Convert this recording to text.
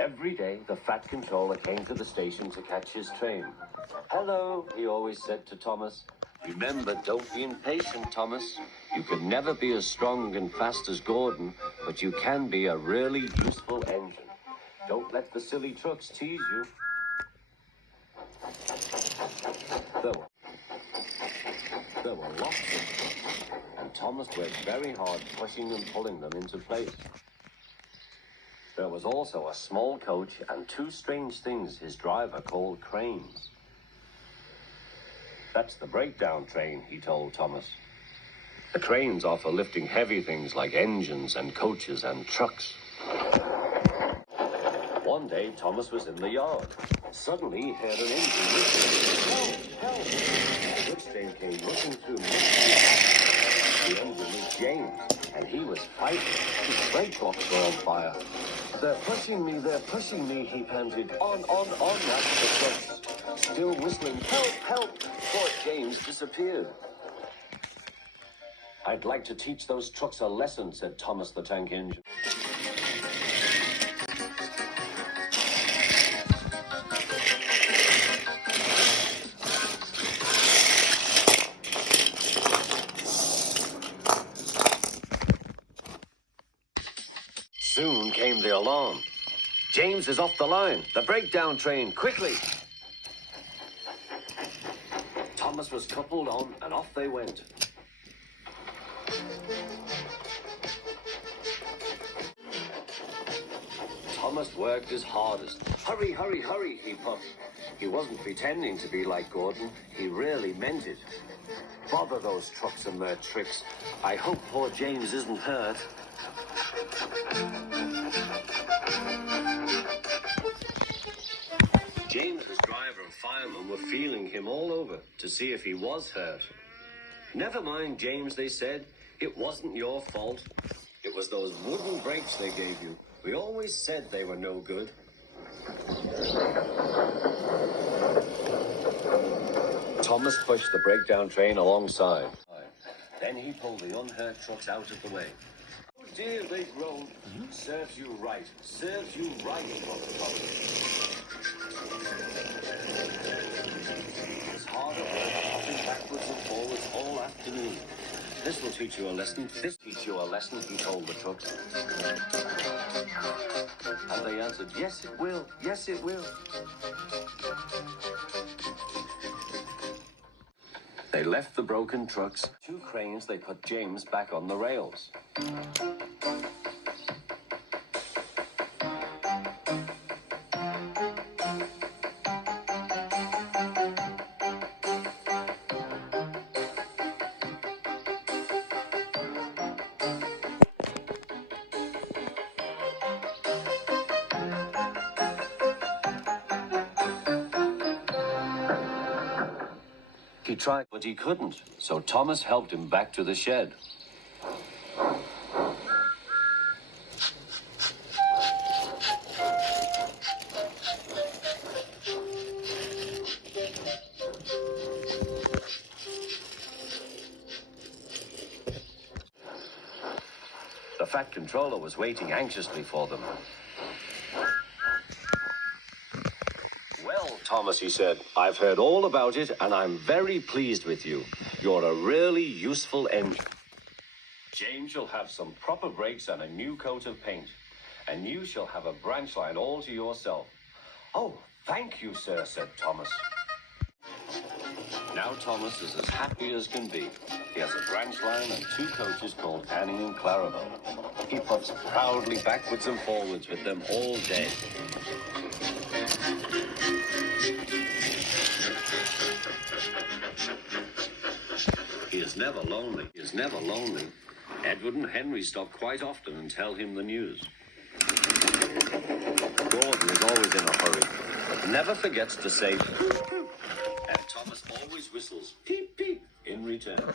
Every day, the fat controller came to the station to catch his train. "Hello," he always said to Thomas. "Remember, don't be impatient, Thomas. You can never be as strong and fast as Gordon, but you can be a really useful engine. Don't let the silly trucks tease you." There were lots of trucks, and Thomas worked very hard pushing and pulling them into place. There was also a small coach and two strange things his driver called cranes. "That's the breakdown train," he told Thomas. "The cranes are for lifting heavy things like engines and coaches and trucks." One day, Thomas was in the yard. Suddenly, he heard an engine whistling. "Help! Help!" The goods train came rushing through the engine was James, and he was fighting. His brake blocks were on fire. They're pushing me," he panted. On, rushed the trucks, still whistling, "Help, help!" Poor James disappeared. "I'd like to teach those trucks a lesson," said Thomas the Tank Engine. Soon came the alarm. "James is off the line. The breakdown train, quickly!" Thomas was coupled on, and off they went. Thomas worked his hardest. "Hurry, hurry, hurry," he puffed. He wasn't pretending to be like Gordon. He really meant it. "Bother those trucks and their tricks. I hope poor James isn't hurt." James's driver and fireman were feeling him all over to see if he was hurt. "Never mind, James," they said. "It wasn't your fault. It was those wooden brakes they gave you. We always said they were no good." Thomas pushed the breakdown train alongside. Then he pulled the unhurt trucks out of the way. "Oh dear," they groaned. "Serves you right. Serves you right," thought Thomas. It's hard work, hopping backwards and forwards all afternoon. "This will teach you a lesson. This will teach you a lesson," he told the trucks. And they answered, "Yes, it will. Yes, it will." They left the broken trucks. Two cranes, they put James back on the rails. He tried, but he couldn't, so Thomas helped him back to the shed. The fat controller was waiting anxiously for them. "Well, Thomas," he said, "I've heard all about it, and I'm very pleased with you. You're a really useful engine. James shall have some proper brakes and a new coat of paint, and you shall have a branch line all to yourself." "Oh, thank you, sir," said Thomas. Now Thomas is as happy as can be. He has a branch line and two coaches called Annie and Clarabelle. He puffs proudly backwards and forwards with them all day. He is never lonely. He is never lonely. Edward and Henry stop quite often and tell him the news. Gordon is always in a hurry, but never forgets to say, and Thomas always whistles, "Peep, peep," in return.